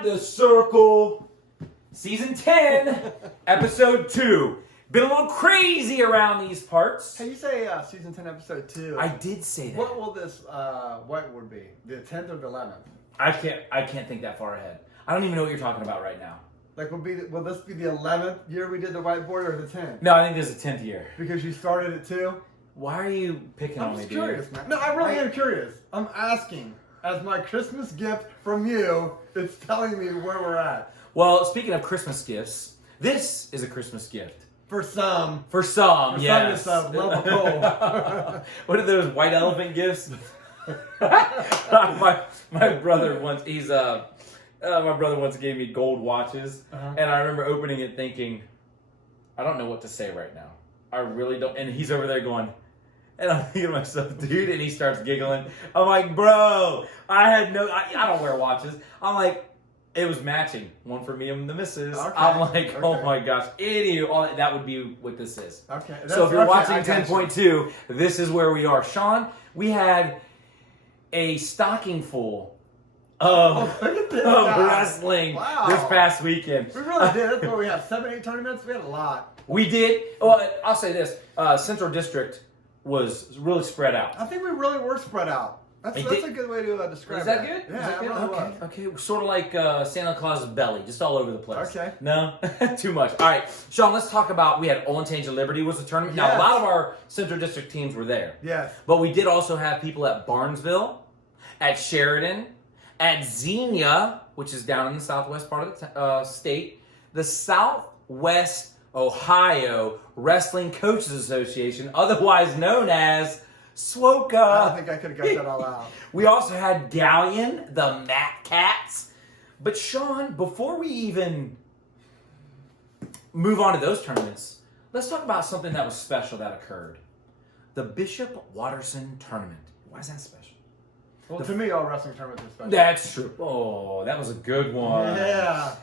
at the circle. Season 10, episode 2. Been a little crazy around these parts. Hey, you say season 10, episode 2. I did say that. What will this, what would be? The 10th or the 11th? I can't think that far ahead. I don't even know what you're talking about right now. Like, will this be the 11th year we did the whiteboard or the 10th? No, I think this is the 10th year. Because you started it too? Why are you picking on me, dude? I'm curious, man. No, I really am curious. I'm asking. As my Christmas gift from you, it's telling me where we're at. Well, speaking of Christmas gifts, this is a Christmas gift. For some. For some, yes. Some, it's a love of gold. What are those white elephant gifts? my brother once my brother once gave me gold watches, and I remember opening it thinking, I don't know what to say right now. I really don't. And he's over there going, and I'm thinking to myself, dude, and he starts giggling. I'm like, bro, I don't wear watches. I'm like, it was matching. One for me and the missus. Okay, I'm like, oh my gosh. Anywho, that would be what this is. Okay. So if you're watching 10.2, this is where we are. Shawn, we had a stocking full of wrestling this past weekend. We really did. That's what we have. 7, 8 tournaments. We had a lot. We did. Well, I'll say this. Central District was really spread out. I think we really were spread out. That's a good way to describe it. Is that good? Yeah, really was. Okay. Sort of like Santa Claus's belly, just all over the place. Okay. No? Too much. All right. Shawn, let's talk about, we had Olentangy Liberty was the tournament. Yes. Now, a lot of our Central District teams were there. Yes. But we did also have people at Barnesville, at Sheridan, at Xenia, which is down in the southwest part of the state, the Southwest Ohio Wrestling Coaches Association, otherwise known as Swoka. I don't think I could have got that all out. We also had Galion, the Mat Cats. But Shawn, before we even move on to those tournaments, let's talk about something that was special that occurred. The Bishop Watterson Tournament. Why is that special? Well, to me, all wrestling tournaments are special. That's true. Oh, that was a good one. Yeah.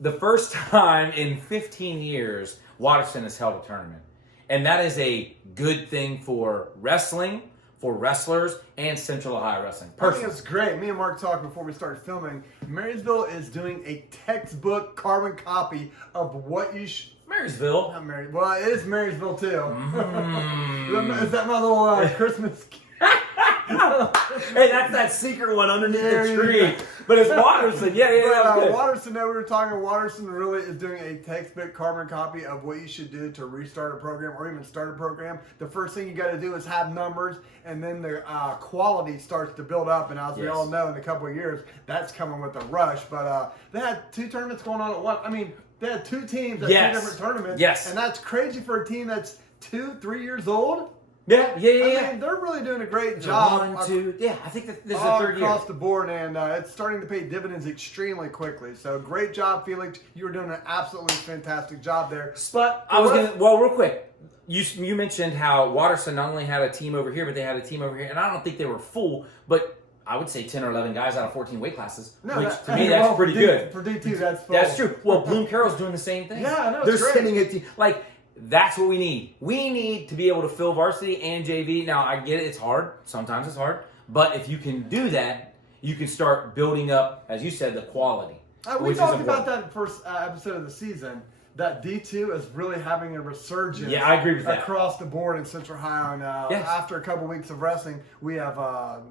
The first time in 15 years, Watterson has held a tournament. And that is a good thing for wrestling, for wrestlers, and Central Ohio wrestling. I think it's great. Me and Mark talked before we started filming. Marysville is doing a textbook carbon copy of what you should... Marysville? Not Marysville. Well, it is Marysville, too. Is that my little Christmas... Hey, that's that secret one underneath the tree. But it's Watterson. Yeah. Watterson, we were talking. Watterson really is doing a textbook carbon copy of what you should do to restart a program or even start a program. The first thing you got to do is have numbers, and then the quality starts to build up. And as we all know, in a couple of years, that's coming with a rush. But they had 2 tournaments going on at once. I mean, they had 2 teams at 2 different tournaments. Yes. And that's crazy for a team that's 2, 3 years old. Yeah. I mean, they're really doing a great job. 1, 2. Yeah, I think that this is the 3rd year. Across the board, and it's starting to pay dividends extremely quickly. So great job, Felix. You were doing an absolutely fantastic job there. But real quick, you mentioned how Watterson not only had a team over here, but they had a team over here, and I don't think they were full, but I would say 10 or 11 guys out of 14 weight classes, which to me that's pretty good. For D2, that's full. That's true. Well, Bloom Carroll's doing the same thing. Yeah, I know. They're sending a team like. That's what we need. We need to be able to fill varsity and JV. Now, I get it. It's hard. Sometimes it's hard. But if you can do that, you can start building up, as you said, the quality. We talked about that in the first episode of the season, that D2 is really having a resurgence. Yeah, I agree with that. Across the board in Central Ohio. And after a couple weeks of wrestling, we have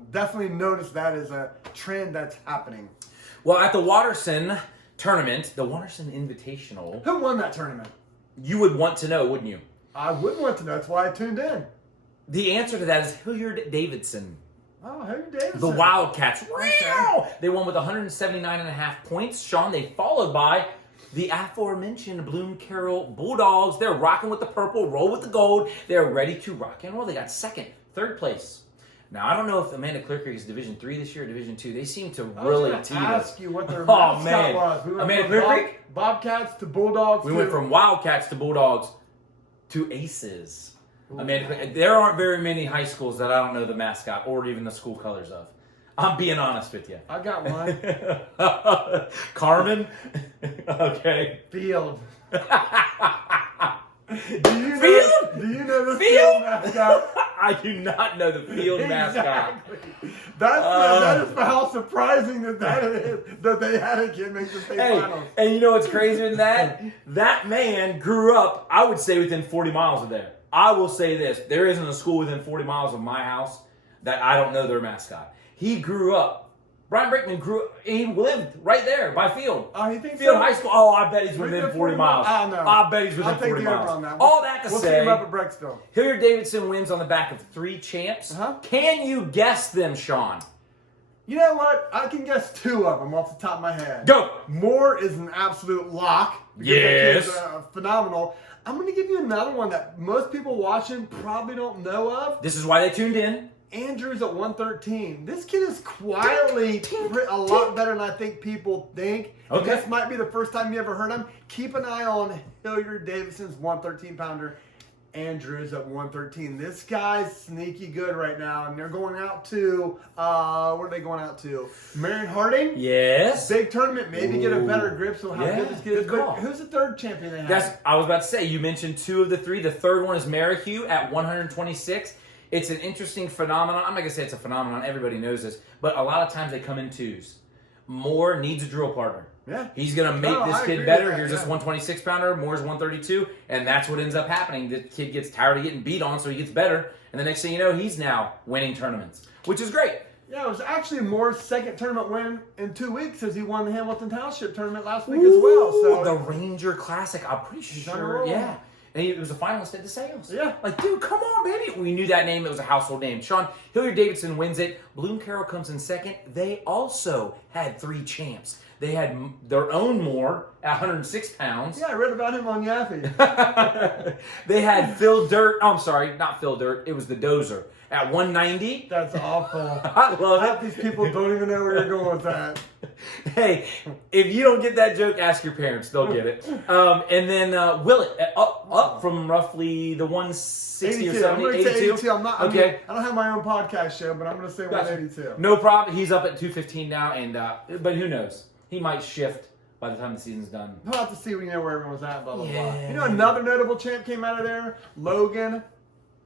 definitely noticed that is a trend that's happening. Well, at the Watterson tournament, the Watterson Invitational. Who won that tournament? You would want to know, wouldn't you? I would want to know. That's why I tuned in. The answer to that is Hilliard Davidson. Oh, Hilliard Davidson. The Wildcats. Okay. They won with 179.5 points. Shawn, they followed by the aforementioned Bloom Carroll Bulldogs. They're rocking with the purple, roll with the gold. They're ready to rock and roll. They got 2nd, 3rd place. Now, I don't know if Amanda Clear Creek is Division 3 this year or Division 2. They seem to really team. I was ask you what their mascot was. We Amanda Clear Creek? Bobcats to Bulldogs. We went from Wildcats to Bulldogs to Aces. Amanda, there aren't very many high schools that I don't know the mascot or even the school colors of. I'm being honest with you. I got one. Carmen? Okay. Field. Do you know the field mascot? I do not know the field mascot. That is how surprising that is that they had a kid make the state finals. And you know what's crazier than that? That man grew up, I would say, within 40 miles of there. I will say this. There isn't a school within 40 miles of my house that I don't know their mascot. He grew up. Brian Brickman he lived right there by Field. Oh, you think Field so? High School. Oh, I bet he's within 40 miles. I don't know. I bet he's within 40 miles. On that. All that to we'll say, see him up at Brecksville. Hilliard Davidson wins on the back of 3 champs. Can you guess them, Shawn? You know what? I can guess 2 of them off the top of my head. Go! Moore is an absolute lock. Yes. That kid's, phenomenal. I'm going to give you another one that most people watching probably don't know of. This is why they tuned in. Andrews at 113. This kid is quietly a lot better than I think people think. And Okay. this might be the first time you ever heard him. Keep an eye on Hilliard Davidson's 113-pounder. Andrews at 113. This guy's sneaky good right now, and they're going out to what are they going out to? Marion Harding. Yes. Big tournament. Maybe get a better grip. So how good this kid is. Good call. But who's the 3rd champion they have? I was about to say, you mentioned 2 of the 3. The 3rd one is Merrihew at 126. It's an interesting phenomenon. I'm not going to say it's a phenomenon. Everybody knows this. But a lot of times they come in 2s. Moore needs a drill partner. Yeah. He's going to make this kid better. Here's this 126-pounder. Moore's 132. And that's what ends up happening. The kid gets tired of getting beat on, so he gets better. And the next thing you know, he's now winning tournaments, which is great. Yeah, it was actually Moore's 2nd tournament win in 2 weeks as he won the Hamilton Township tournament last week as well. So the Ranger Classic, I'm pretty sure. Yeah. And he was a finalist at the sales. Yeah. Like, dude, come on, baby. We knew that name. It was a household name. Shawn, Hilliard Davidson wins it. Bloom Carroll comes in 2nd. They also had 3 champs. They had their own Moore at 106 pounds. Yeah, I read about him on Yaffe. They had Phil Dirt. Oh, I'm sorry, not Phil Dirt. It was the Dozer at 190. That's awful. I love Half it. these people don't even know where you're going with that. Hey, if you don't get that joke, ask your parents. They'll get it. And then Willett, up from roughly the 160 82. or 70, I'm going to say 82. Okay. I don't have my own podcast show, but I'm going to say 182. No problem. He's up at 215 now, and but who knows? He might shift by the time the season's done. We'll have to see where everyone's at, blah, blah, blah. Yeah. You know another notable champ came out of there? Logan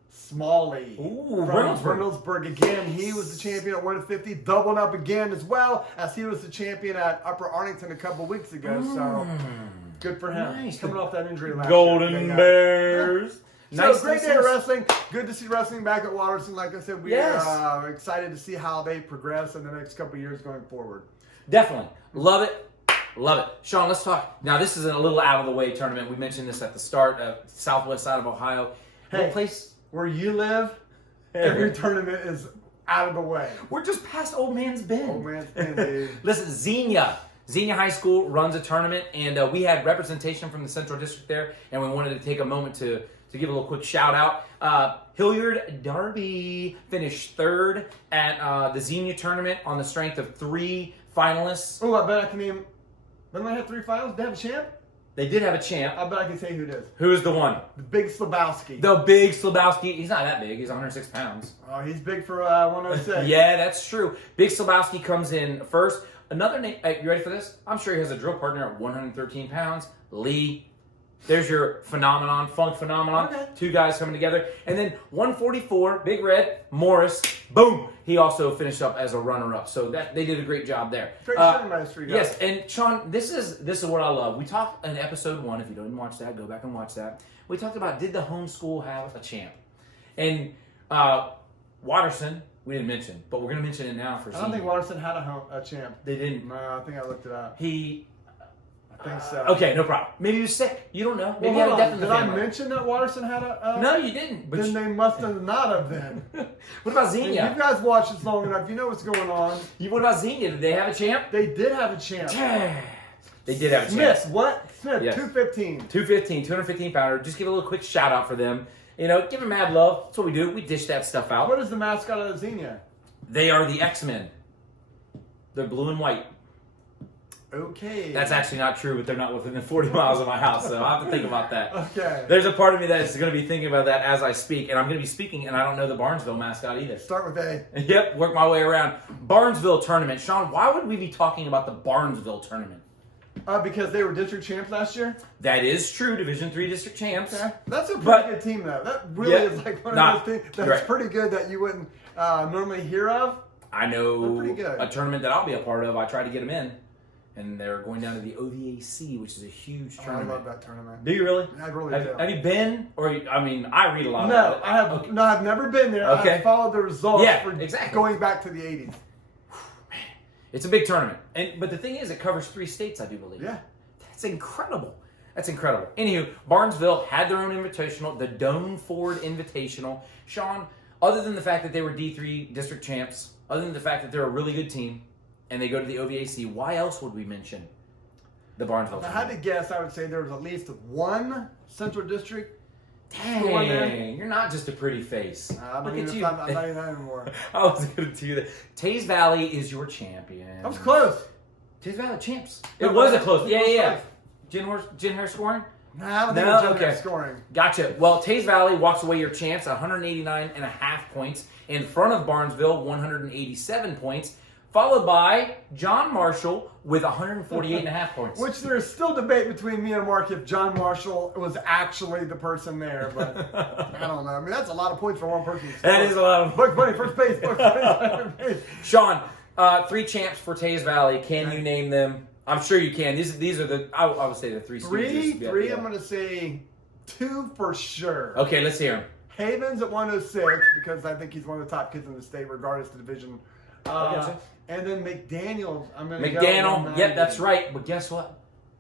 Smalley. Ooh, from Reynoldsburg. Again, he was the champion at 150, doubling up again as well as he was the champion at Upper Arlington a couple weeks ago. So good for him. Nice. Coming off that injury last Golden year. Bears. So great day of wrestling. Good to see wrestling back at Watterson. Like I said, we are excited to see how they progress in the next couple of years going forward. Definitely. Love it. Love it. Shawn, let's talk. Now, this is a little out of the way tournament. We mentioned this at the start of southwest side of Ohio. Hey, what place? Where you live, every tournament is out of the way. We're just past Old Man's Bend. Old Man's Bend, dude. Listen, Xenia High School runs a tournament, and we had representation from the Central District there, and we wanted to take a moment to give a little quick shout out. Hilliard Darby finished 3rd at the Xenia tournament on the strength of 3 finalists. Oh, I bet I can name. Didn't they have 3 finals? Did they have a champ? They did have a champ. I bet I can say who it is. Who is the one? The Big Slabowski. The Big Slabowski. He's not that big. He's 106 pounds. Oh, he's big for 106. Yeah, that's true. Big Slabowski comes in first. Another name. Hey, you ready for this? I'm sure he has a drill partner at 113 pounds. Lee. There's your phenomenon, funk phenomenon. Okay. 2 guys coming together. And then 144, Big Red, Morris. Boom. He also finished up as a runner-up. So they did a great job there. Great show, guys, for you guys. Yes, and Shawn, this is what I love. We talked in episode 1. If you didn't watch that, go back and watch that. We talked about, did the home school have a champ? And Watterson, we didn't mention, but we're going to mention it now for I don't think Watterson had a champ. They didn't. No, I think I looked it up. I think so. Okay, no problem. Maybe he was sick. You don't know. Maybe Well, he had a death in the did family. I mention that Watterson had a... No, you didn't. But then they must have not have then. What about If Xenia? you guys watch this long enough, you know what's going on. What about Xenia? Did they have a champ? They did have a champ. They did have a champ. Smith, what? Smith, Yes. 215. 215 pounder. Just give a little quick shout out for them. You know, give them mad love. That's what we do. We dish that stuff out. What is the mascot of Xenia? They are the X-Men. They're blue and white. Okay. That's actually not true, but they're not within 40 miles of my house, so I'll have to think about that. Okay. There's a part of me that is going to be thinking about that as I speak, and I'm going to be speaking, and I don't know the Barnesville mascot either. Start with A. Yep, work my way around. Barnesville tournament. Shawn, why would we be talking about the Barnesville tournament? Because they were district champs last year? That is true, Division III district champs. Okay. That's a pretty good team, though. That really is like one of those things that's pretty good that you wouldn't normally hear of. I know pretty good. a tournament that I'll be a part of. I tried to get them in, and they're going down to the OVAC, which is a huge tournament. I love that tournament. Do you really? I really do. Have you been? Or I mean, I read a lot. No, about it. I have. Okay. No, I've never been there. Okay. I've followed the results Yeah, for exactly. going back to the 80s. It's a big tournament, but the thing is, it covers 3 states, I do believe. Yeah. That's incredible. That's incredible. Anywho, Barnesville had their own invitational, the Doan Ford Invitational. Shawn, other than the fact that they were D3 district champs, other than the fact that they're a really good team, and they go to the OVAC, why else would we mention the Barnesville If I team? had to guess, I would say there was at least one Central District. Dang, you're not just a pretty face. Look at you. I'm not even that anymore. I was going to do that. Tays Valley is your champion. That was close. Tays Valley champs. No, It was a but close. it was Yeah. close. Gin hair scoring? Nah, I don't think No? it was Okay. scoring. Gotcha. Well, Tays Valley walks away your champs, 189.5 points. In front of Barnesville, 187 points. Followed by John Marshall with 148.5 points. Which there's still debate between me and Mark if John Marshall was actually the person there, but I don't know. I mean, that's a lot of points for one person. That is a lot of... Bugs Bunny, first base. Bugs Bunny, second base. Shawn, 3 champs for Tays Valley. Can you name them? I'm sure you can. These are the... I would say the 3 Three, stooges. Yeah, three. yeah. I'm going to say 2 for sure. Okay, let's hear them. Havens at 106 because I think he's one of the top kids in the state, regardless of division. Gotcha. And then McDaniels, I'm going to go McDaniel. 190. Yep, that's right. But guess what?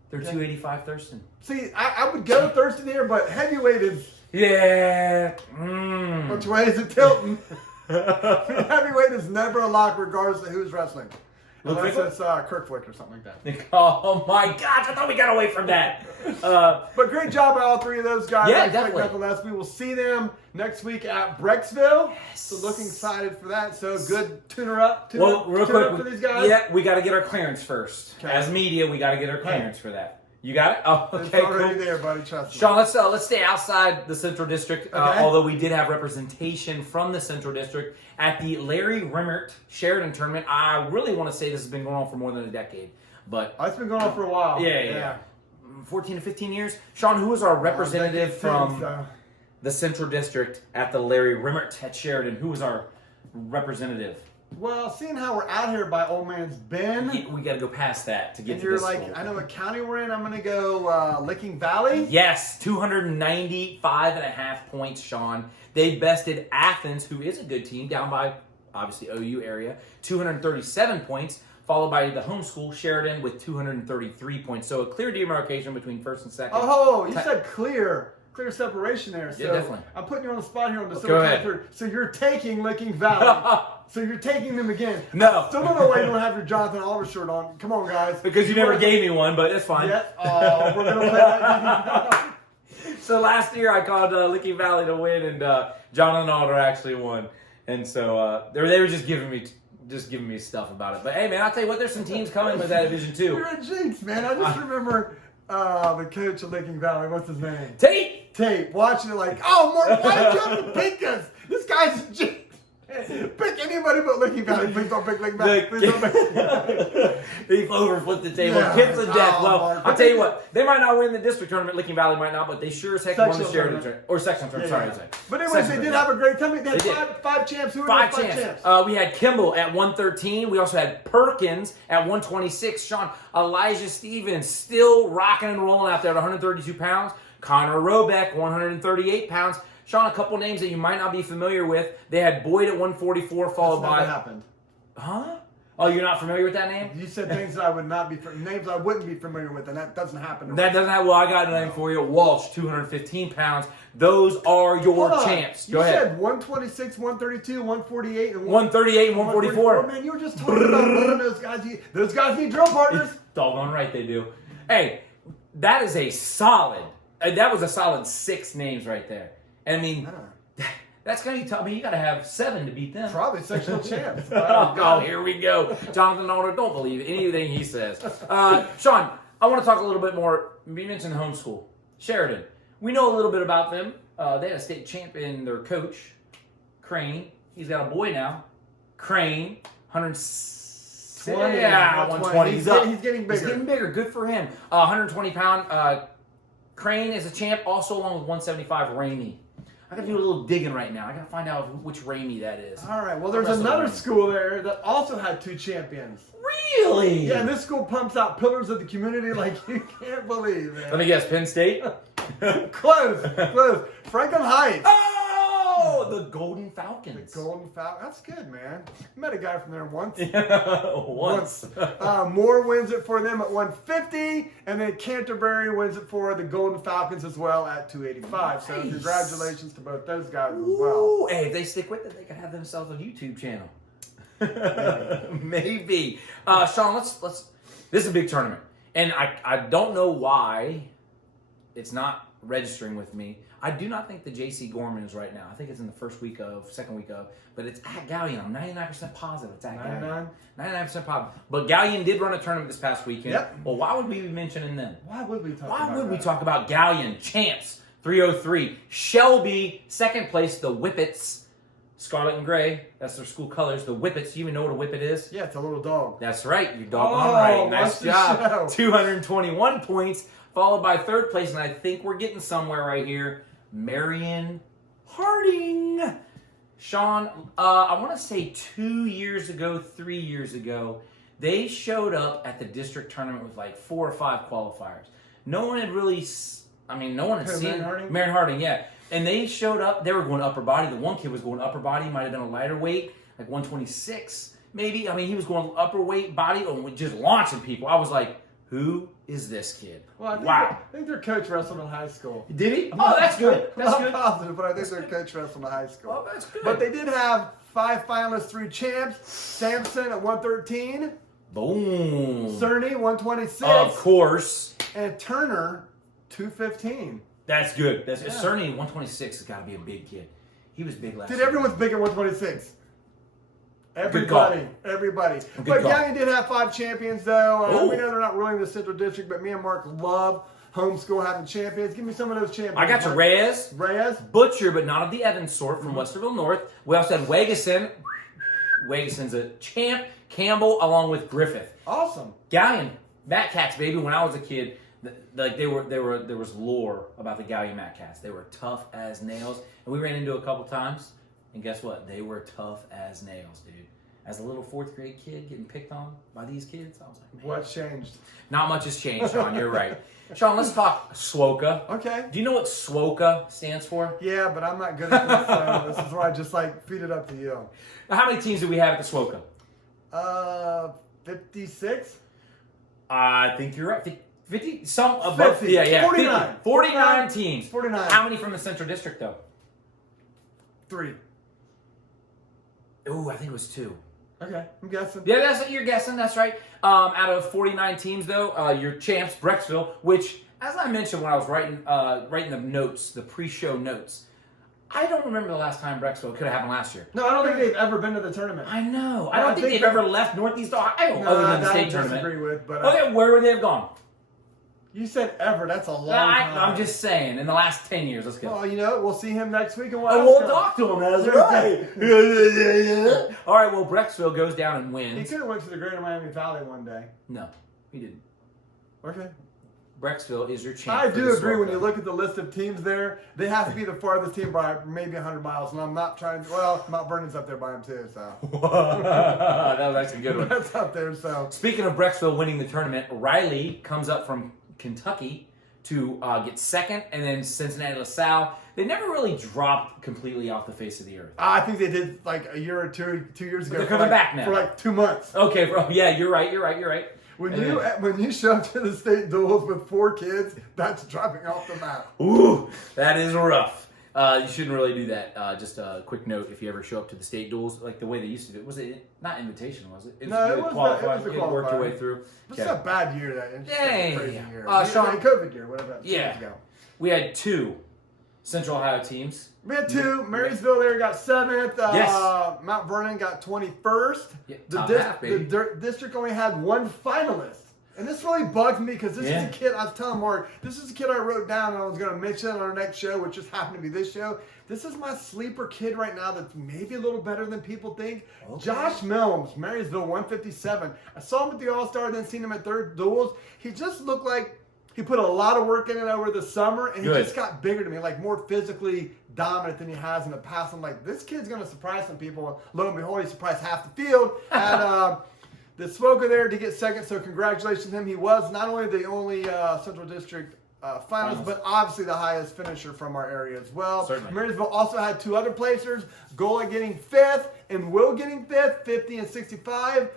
They're Okay. 285 Thurston. See, I would go Thurston here, but heavyweight is Yeah. which way is it tilting? Heavyweight is never a lock, regardless of who's wrestling. Unless it's Kirk Flick or something like that. Oh my gosh! I thought we got away from that. But great job by all 3 of those guys. Yeah, I expect definitely. nothing less. We will see them next week at Brecksville. So looking excited for that. So good tuner up. Well, real tune up quick, for these guys. yeah, we got to get our clearance first. Okay. As media, we got to get our clearance for that. You got it? Oh, It's okay, already cool. there, buddy. Trust me. Shawn, let's stay outside the Central District. Okay. Although we did have representation from the Central District at the Larry Rimmert Sheridan tournament. I really want to say this has been going on for more than a decade, but Oh, it's been going on for a while. yeah. 14 to 15 years. Shawn, who was our representative from the Central District at the Larry Rimmert at Sheridan? Who was our representative? Well, seeing how we're out here by Old Man's Bend, We got to go past that to get and to you're this like, school. I know what county we're in. I'm going to go Licking Valley. Yes, 295.5 points, Shawn. They bested Athens, who is a good team, down by, obviously, OU area, 237 points, followed by the home school, Sheridan, with 233 points. So a clear demarcation between first and second. Oh, you said clear separation there. So Yeah, definitely. I'm putting you on the spot here on the Go ahead. silver. So you're taking Licking Valley. So you're taking them again. No. Still don't know why you don't have your Jonathan Oliver shirt on. Come on, guys. Because you never gave me one, but that's fine. Yeah. Oh, we're gonna play that. So last year I called Licking Valley to win, and John and Alder actually won. And so they were just giving me stuff about it. But hey, man, I'll tell you what, there's some teams coming with that Division 2. You're a jinx, man. I just remember the coach of Licking Valley. What's his name? Tate! Watching it like, oh, Mark, why did you have to pick us? This guy's a jinx. Pick anybody but Licking Valley. Please don't pick Licking Valley. Please don't pick Licking Valley. He overflipped the table. Yeah. Kids of death. Oh, Well, Mark. I'll tell you what, they might not win the district tournament. Licking Valley might not, but they sure as heck won the Sectional Sheridan tournament. tournament. Or sectional tournament, Yeah. sorry. But anyways, they did have a great time. They had They did. five champs. Who were Five those champs. champs? We had Kimball at 113. We also had Perkins at 126. Shawn, Elijah Stevens still rocking and rolling out there at 132 pounds. Connor Robeck, 138 pounds. Shawn, a couple names that you might not be familiar with. They had Boyd at 144, followed That's by... never happened. Huh? Oh, you're not familiar with that name? You said things that I would not be names I wouldn't be familiar with, and that doesn't happen. To That me. doesn't have... Well, I got a name for you. Walsh, 215 pounds. Those are your Hold on. champs. You Go ahead. said 126, 132, 148, and 138 and 144. Man, you were just talking about one of those guys. Those guys need drill partners. Doggone right they do. Hey, that is a solid... that was a solid 6 names right there. I mean... That's going to be tough. I mean, you got to have 7 to beat them. Probably sectional champs. Oh, here we go. Jonathan Alder, don't believe anything he says. Shawn, I want to talk a little bit more. You mentioned homeschool. Sheridan. We know a little bit about them. They had a state champion, their coach, Crane. He's got a boy now. Crane, 120. Yeah, 120. He's up. He's getting bigger. He's getting bigger. Good for him. 120 pound. Crane is a champ, also along with 175 Rainey. I gotta do a little digging right now. I gotta find out which Ramey that is. All right. Well, there's another school there that also had 2 champions. Really? Yeah, and this school pumps out pillars of the community like you can't believe, man. Let me guess, Penn State? Close. Franklin Heights. Oh, the Golden Falcons. The Golden Falcons. That's good, man. I met a guy from there once. Once. Moore wins it for them at 150, and then Canterbury wins it for the Golden Falcons as well at 285. Nice. So congratulations to both those guys as well. Ooh, hey, if they stick with it, they could have themselves a YouTube channel. Maybe. Shawn, let's. This is a big tournament, and I don't know why it's not registering with me. I do not think the JC Gorman is right now. I think it's in the second week of, but it's at Galion. I'm 99% positive it's at Galion. 99% positive. But Galion did run a tournament this past weekend. Yep. Well, why would we be mentioning them? Why would we talk about Galion? Champs, 303. Shelby, second place, the Whippets. Scarlet and gray. That's their school colors. The Whippets. Do you even know what a whippet is? Yeah, it's a little dog. That's right. You're doggone right. Nice job. 221 points, followed by third place, and I think we're getting somewhere right here. Marion Harding. Shawn, I want to say 2 years ago, 3 years ago, they showed up at the district tournament with like 4 or 5 qualifiers. No one had really, no one had seen Marion Harding, yeah. And they showed up, they were going upper body. The one kid was going upper body, might have been a lighter weight, like 126 maybe. He was going upper weight body and just launching people. I was like, who is this kid? Well, I think their coach wrestled in high school. Did he? Oh, that's good. That's good. I'm positive, but I think their coach wrestled in high school. Oh, that's good. But they did have 5 finalists, 3 champs. Sampson at 113. Boom. Cerny, 126. Of course. And Turner, 215. That's good. That's Cerny, 126 has got to be a big kid. He was big last year. Dude, everyone's big at 126. Everybody. But Galion did have 5 champions, though. We know they're not ruling the Central District, but me and Mark love homeschool having champions. Give me some of those champions. I got you, Reyes. Butcher, but not of the Evans sort, from Westerville North. We also had Wegeson. Wegeson's a champ. Campbell, along with Griffith. Awesome. Galion, Matt Cats, baby. When I was a kid, there was lore about the Galion Matt Cats. They were tough as nails, and we ran into a couple times. And guess what? They were tough as nails, dude. As a little 4th grade kid getting picked on by these kids, I was like, man. What changed? Not much has changed, Shawn. You're right. Shawn, let's talk Swoka. Okay. Do you know what Swoka stands for? Yeah, but I'm not good at this, so this is where I just feed it up to you. Now, how many teams do we have at the Swoka? 56? I think you're right. 50, some above. 50. Yeah. 49. 49 teams. 49. How many from the Central District, though? 3. Ooh, I think it was 2. Okay, I'm guessing. Yeah, that's what you're guessing. That's right. Out of 49 teams, though, your champs, Brecksville, which, as I mentioned when I was writing the notes, the pre-show notes, I don't remember the last time Brecksville could have happened last year. No, I don't think they've ever been to the tournament. I know. I don't think they've ever left Northeast Ohio other than the state tournament. I disagree with, but okay, where would they have gone? You said ever. That's a long time. I'm just saying, in the last 10 years. Let's go. Well, we'll see him next week. And we'll talk to him. That's right. All right, well, Brecksville goes down and wins. He could have went to the Greater Miami Valley one day. No, he didn't. Okay. Brecksville is your champ. I do agree. When you look at the list of teams there, they have to be the farthest team by maybe 100 miles. And I'm not trying to. Well, Mount Vernon's up there by him too. So that was actually a good one. That's up there. So speaking of Brecksville winning the tournament, Riley comes up from Kentucky to get second, and then Cincinnati LaSalle. They never really dropped completely off the face of the earth. I think they did like a year or 2 years ago. They're coming back now for 2 months. Okay, bro. Yeah, you're right. When you show up to the state duels with 4 kids, that's dropping off the map. Ooh, that is rough. You shouldn't really do that. Just a quick note: if you ever show up to the state duels, like the way they used to do it, was it not invitation? Was it? No, it was the qualifier. Work your way through. It's a bad year. Crazy year. Shawn, COVID year, whatever. Yeah, we had 2 Central Ohio teams. We had 2. Marysville there got 7th. Yes. Mount Vernon got 21st. Yeah, the district only had 1 finalist. And this really bugged me because this is a kid, I was telling Mark, this is a kid I wrote down and I was going to mention on our next show, which just happened to be this show. This is my sleeper kid right now that's maybe a little better than people think. Okay. Josh Milms, Marysville, 157. I saw him at the All-Star, then seen him at third duels. He just looked like He put a lot of work in it over the summer, and Good. he just got bigger to me, like more physically dominant than he has in the past. I'm like, this kid's going to surprise some people. Lo and behold, he surprised half the field. And the Swoka there to get second, so congratulations to him. He was not only the only Central District finals, but obviously the highest finisher from our area as well. Certainly. Marysville also had 2 other placers, Gola getting 5th and Will getting 5th, 50 and 65.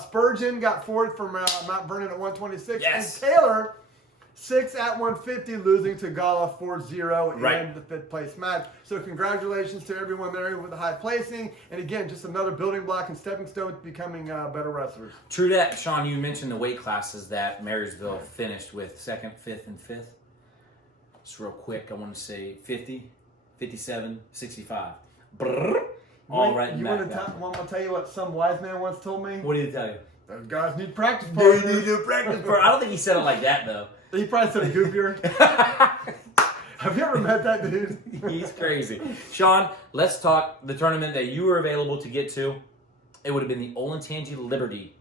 Spurgeon got 4th from Mount Vernon at 126. Yes. And Taylor, 6th at 150, losing to Gala 4-0 in the 5th place match. So congratulations to everyone there with the high placing. And again, just another building block and stepping stone to becoming better wrestlers. True that. Shawn, you mentioned the weight classes that Marysville finished with 2nd, 5th, and 5th. Just real quick, I want to say 50, 57, 65. Brrr. All right. You want to tell you what some wise man once told me? What did he tell you? Those guys need practice partners. They need to practice. I don't think he said it like that, though. He probably said it goofier. Have you ever met that dude? He's crazy. Shawn, let's talk the tournament that you were available to get to. It would have been the Olentangy Liberty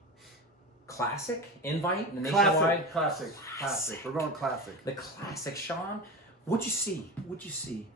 Classic invite, the nationwide. Classic. We're going classic. The Classic, Shawn. What'd you see?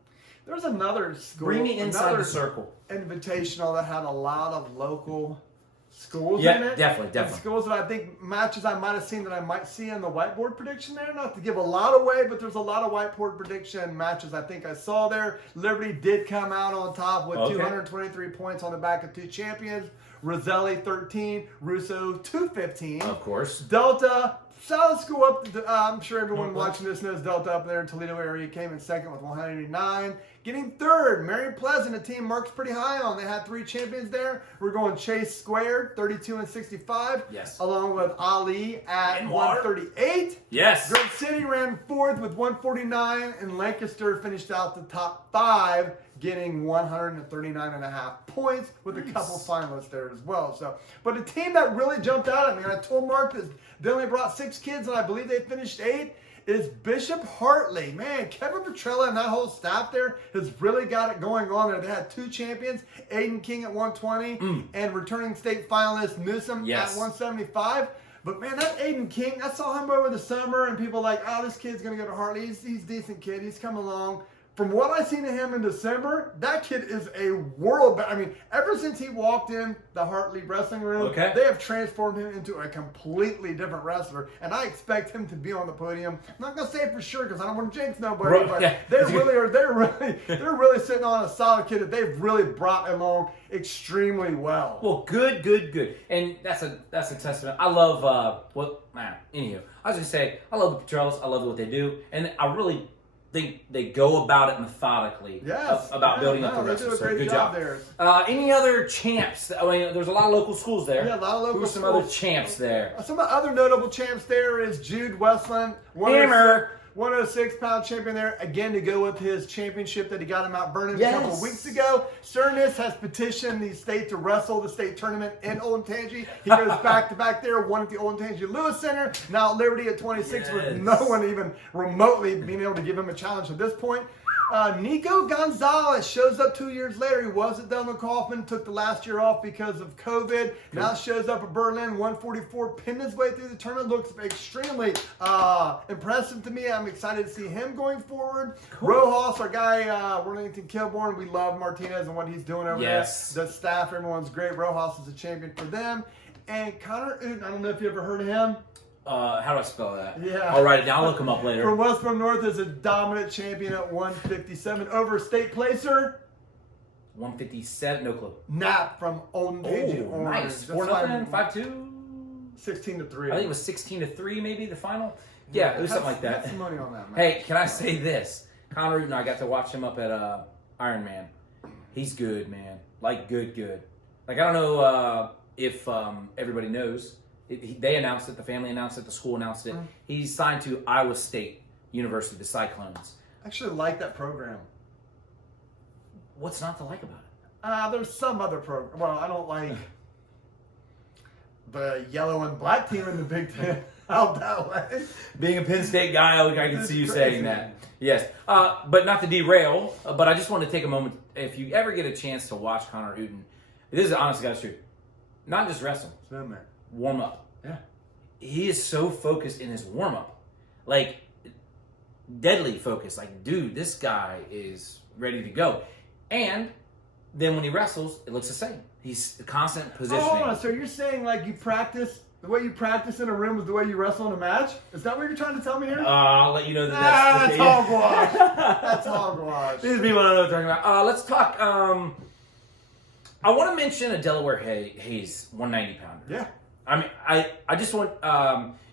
There's another school. Bring me inside the circle. Invitational that had a lot of local schools Yeah, in it. definitely. And schools that I think matches I might have seen that I might see in the whiteboard prediction there. Not to give a lot away, but there's a lot of whiteboard prediction matches I think I saw there. Liberty did come out on top with 223 points on the back of 2 champions. Roselli 13, Russo 215. Of course. Delta, solid school up. I'm sure everyone watching this knows Delta up there in Toledo area came in second with 189. Getting third, Marion Pleasant, a team Mark's pretty high on. They had 3 champions there. We're going Chase Squared, 32 and 65. Yes. Along with Ali at 138. Yes. Great City ran 4th with 149, and Lancaster finished out the top 5, getting 139.5 points with a couple finalists there as well. So, but a team that really jumped out at me, and I told Mark that they only brought 6 kids, and I believe they finished 8. Is Bishop Hartley. Man, Kevin Petrella and that whole staff there has really got it going on there. They had 2 champions, Aiden King at 120 and returning state finalist Newsom at 175. But man, that Aiden King, I saw him over the summer and people like, oh, this kid's going to go to Hartley. He's a decent kid. He's come along. From what I've seen of him in December, that kid is a world. I mean, ever since he walked in the Hartley wrestling room, they have transformed him into a completely different wrestler. And I expect him to be on the podium. I'm not gonna say it for sure because I don't want to jinx nobody, but they really are. They're really sitting on a solid kid that they've really brought along extremely well. Well, good, and that's a testament. I love anywho, I was gonna say I love the Petrellas. I love what they do, and I really think they go about it methodically about building up the wrestlers. So good job there. Any other champs? I mean, there's a lot of local schools there. Yeah, a lot of local Who's some other champs there? Some other notable champs there is Jude Westland. Hammer. 106-pound champion there, again to go with his championship that he got in Mount Vernon a couple of weeks ago. Cernus has petitioned the state to wrestle the state tournament in Olentangy. He goes back-to-back there, won at the Olentangy Lewis Center, now at Liberty at 26 with no one even remotely being able to give him a challenge at this point. Nico Gonzalez shows up 2 years later. He was at Delano Kaufman, took the last year off because of COVID. Now shows up at Berlin, 144, pinned his way through the tournament. Looks extremely impressive to me. I'm excited to see him going forward. Rojas, our guy, Worthington Kilborn. We love Martinez and what he's doing over there. The staff, everyone's great. Rojas is a champion for them. And Connor Uden, I don't know if you ever heard of him. How do I spell that? Yeah. I'll write it down. I'll look him up later. From Westbrook North is a dominant champion at 157 over state placer. 157, no clue. Nap from Olentangy. Oh, nice. 4-0, 5-2? 16-3. I think it was 16-3 maybe, the final. Yeah, it was something like that. Have some money on that, man. Hey, can I say this? Connor Uden, I got to watch him up at Iron Man. He's good, man. Like, good. Like, I don't know if everybody knows. They announced it, the family announced it, the school announced it. He's signed to Iowa State University, the Cyclones. I actually like that program. What's not to like about it? There's some other program. Well, I don't like the yellow and black team in the Big Ten out that way. Being a Penn State guy, I can see you saying that. Yes. But not to derail, but I just want to take a moment. If you ever get a chance to watch Connor Uden, this is honest to God's truth. Not just wrestle. Warm up. Yeah. He is so focused in his warm up. Like, deadly focused. Like, dude, this guy is ready to go. And then when he wrestles, it looks the same. He's constant positioning. Hold on, so you're saying like you practice, the way you practice in a ring was the way you wrestle in a match? Is that what you're trying to tell me here? I'll let you know that that's hogwash. That's hogwash. These people don't know what I'm talking about. Let's talk. I want to mention a Delaware Hayes 190 pounder. Yeah. I mean, I just want,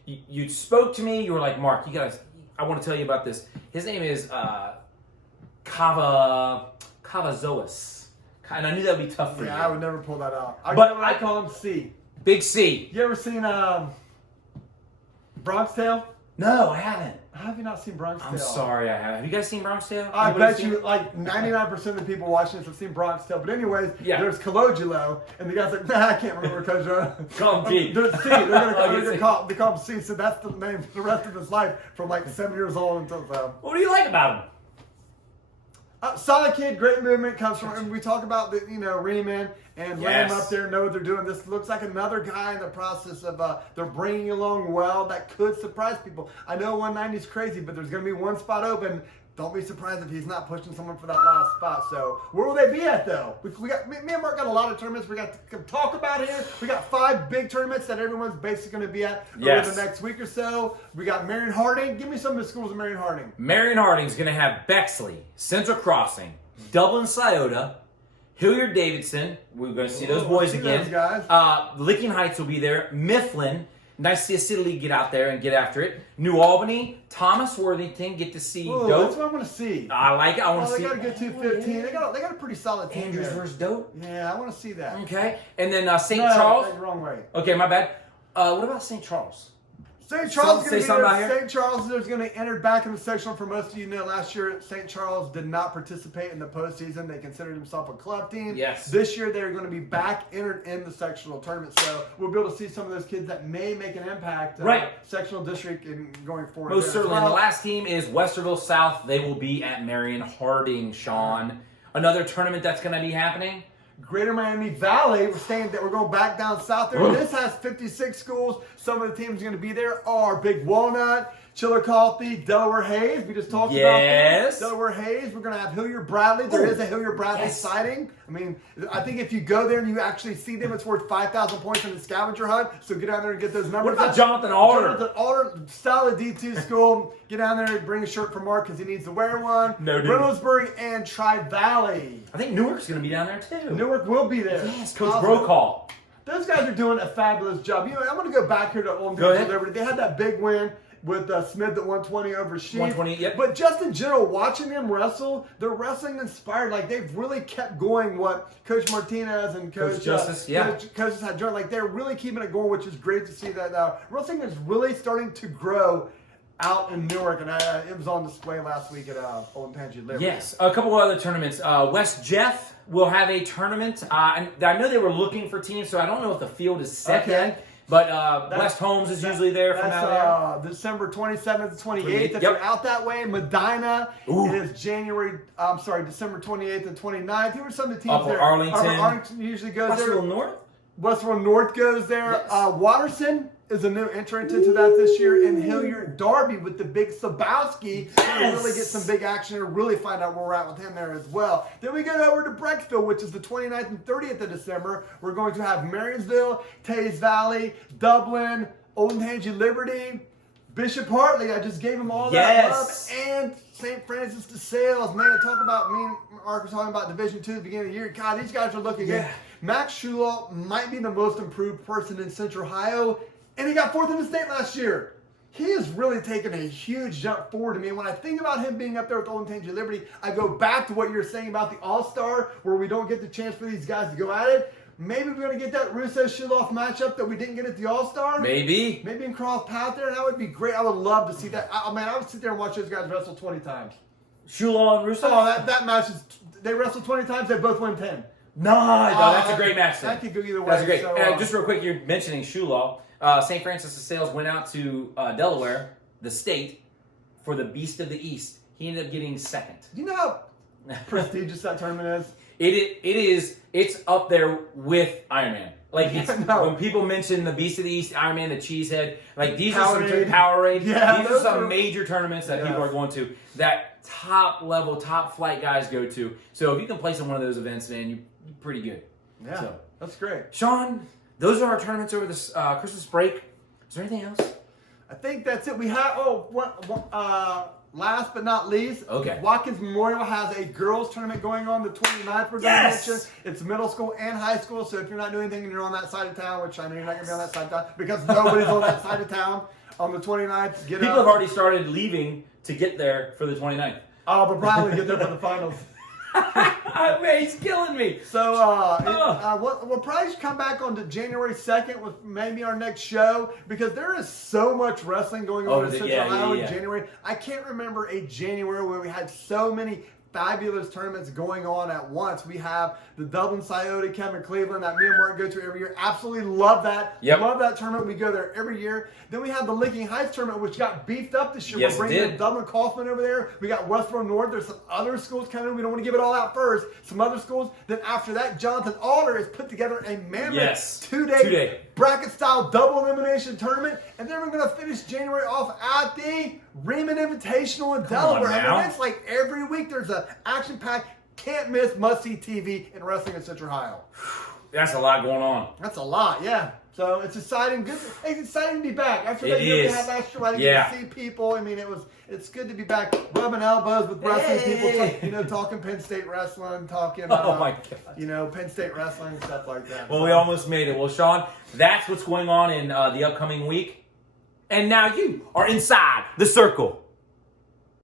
you spoke to me, you were like, Mark, I want to tell you about this. His name is Cavazois. And I knew that would be tough for you. Yeah, I would never pull that out. I call him C. Big C. You ever seen Bronx Tale? No, I haven't. How have you not seen Bronx Tale? I'm sorry, I haven't. Have you guys seen Bronx Tale? I bet you like 99% of the people watching this have seen Bronx Tale. But anyways, there's Colangelo, and the guy's like, nah, I can't remember Colangelo. Call him G. There's C. They're going to call him C. So that's the name for the rest of his life from like 7 years old until so. What do you like about him? Solid kid, great movement, comes from, and we talk about the, Riemann and Lamb up there, know what they're doing. This looks like another guy in the process of, they're bringing along well that could surprise people. I know 190 is crazy, but there's going to be one spot open. Don't be surprised if he's not pushing someone for that last spot. So where will they be at though? We got me and Mark got a lot of tournaments we got to talk about here. We got 5 big tournaments that everyone's basically going to be at over the next week or so. We got Marion Harding. Give me some of the schools of Marion Harding. Marion Harding's going to have Bexley, Central Crossing, Dublin Scioto, Hilliard Davidson. We're going to see those boys again. Those guys. Licking Heights will be there. Mifflin. Nice to see Italy get out there and get after it. New Albany, Thomas Worthington, get to see Dope. That's what I want to see. I like it. I want to see. They got a good 215. They got a pretty solid team. Andrews there. versus Dope. Yeah, I want to see that. Okay, and then St. Charles. Wrong way. Okay, my bad. What about St. Charles? St. Charles is going to be there. St. Charles is going to enter back in the sectional. For most of you know, last year St. Charles did not participate in the postseason. They considered themselves a club team. Yes. This year they're going to be back entered in the sectional tournament. So we'll be able to see some of those kids that may make an impact. Sectional district and going forward. Most certainly. And the last team is Westerville South. They will be at Marion Harding, Shawn. Another tournament that's going to be happening. Greater Miami Valley, we're going back down south there. This has 56 schools. Some of the teams going to be there are Big Walnut, Chillicothe, Delaware Hayes. We just talked about that. Delaware Hayes. We're going to have Hilliard Bradley. There is a Hilliard Bradley sighting. I mean, I think if you go there and you actually see them, it's worth 5,000 points in the scavenger hunt. So get down there and get those numbers. What about Jonathan Alder? Jonathan Alder, solid D2 school. Get down there and bring a shirt for Mark because he needs to wear one. No, dude. Reynoldsburg and Tri-Valley. I think Newark's going to be down there too. Newark will be there. Yes, Coach Brokaw. Those guys are doing a fabulous job. I'm going to go back here to Old Liberty. They had that big win with Smith at 120 over Sheep. 120, yep. But just in general, watching them wrestle, they're wrestling inspired. Like, they've really kept going what Coach Martinez and Coach Justice, Coaches had done. Like, they're really keeping it going, which is great to see that wrestling is really starting to grow out in Newark, and it was on display last week at Old Tangy Liberty. Yes, a couple of other tournaments. West Jeff will have a tournament. And I know they were looking for teams, so I don't know if the field is set yet. But West Holmes is usually there from out there. December 27th to 28th. If you're out that way, Medina is December 28th and 29th. Here are some of the teams Upper there. Arlington usually goes there. Westerville North? Westerville North goes there. Yes. Watterson is a new entrant into that this year. And Hilliard Darby with the big Sabowski. Yes. Really get some big action and really find out where we're at with him there as well. Then we go over to Brecksville, which is the 29th and 30th of December. We're going to have Marysville, Tays Valley, Dublin, Old Tangy Liberty, Bishop Hartley. I just gave him all that love. And St. Francis de Sales. Man, me and Mark were talking about Division II at the beginning of the year. God, these guys are looking good. Max Schulaw might be the most improved person in Central Ohio. And he got 4th in the state last year. He has really taken a huge jump forward to me. When I think about him being up there with Old Tangy Liberty, I go back to what you're saying about the All-Star, where we don't get the chance for these guys to go at it. Maybe we're going to get that Russo-Shuloff matchup that we didn't get at the All-Star. Maybe in Cross Path there. That would be great. I would love to see that. I would sit there and watch those guys wrestle 20 times. Shuloff and Russo? Oh, that match is, they wrestle 20 times, they both win 10. No, that's a great match. That could go either way. That's great. So, and just real quick, you're mentioning Shuloff. St. Francis de Sales went out to Delaware, the state, for the Beast of the East. He ended up getting 2nd. Do you know how prestigious that tournament is? It's up there with Ironman. Like it's No. when people mention the Beast of the East, Iron Man, the Cheesehead, like these are some Powerade. Powerade. Yeah, These are those some are- major tournaments that Yes. people are going to that top level, top flight guys go to. So if you can place in one of those events, man, you're pretty good. Yeah, So. that's great. Shawn, those are our tournaments over this Christmas break. Is there anything else? I think that's it. We have last but not least, Okay. Watkins Memorial has a girls tournament going on the 29th. We're going to Yes! mention it's middle school and high school. So if you're not doing anything and you're on that side of town, which I know you're not going to be on that side of town because nobody's on that side of town on the 29th. Get People up. have already started leaving to get there for the 29th. Oh, but probably get there for the finals. Man, he's killing me. So we'll probably come back on to January 2nd with maybe our next show because there is so much wrestling going on in Central Ohio in January. I can't remember a January where we had so many fabulous tournaments going on at once. We have the Dublin Scioto Camp in Cleveland that me and Mark go to every year. Absolutely love that. Yep. Love that tournament. We go there every year. Then we have the Licking Heights tournament, which got beefed up this year. Yes, We're it bringing did. Dublin Kaufman over there. We got Westboro North. There's some other schools coming. We don't want to give it all out first. Some other schools. Then after that, Jonathan Alder has put together a mammoth two-day bracket-style double elimination tournament. And then we're going to finish January off at the Riemann Invitational in Delaware. I mean, it's like every week there's an action-packed, can't-miss, must-see TV in wrestling in Central Ohio. That's a lot going on. That's a lot, yeah. So it's exciting. Good. It's exciting to be back. After that It year we is. had last year, I didn't get to see people. I mean, it's good to be back, rubbing elbows with wrestling people. Talking Penn State wrestling, talking. Oh my God. Penn State wrestling and stuff like that. Well, we almost made it. Well, Shawn, that's what's going on in the upcoming week. And now you are inside the circle.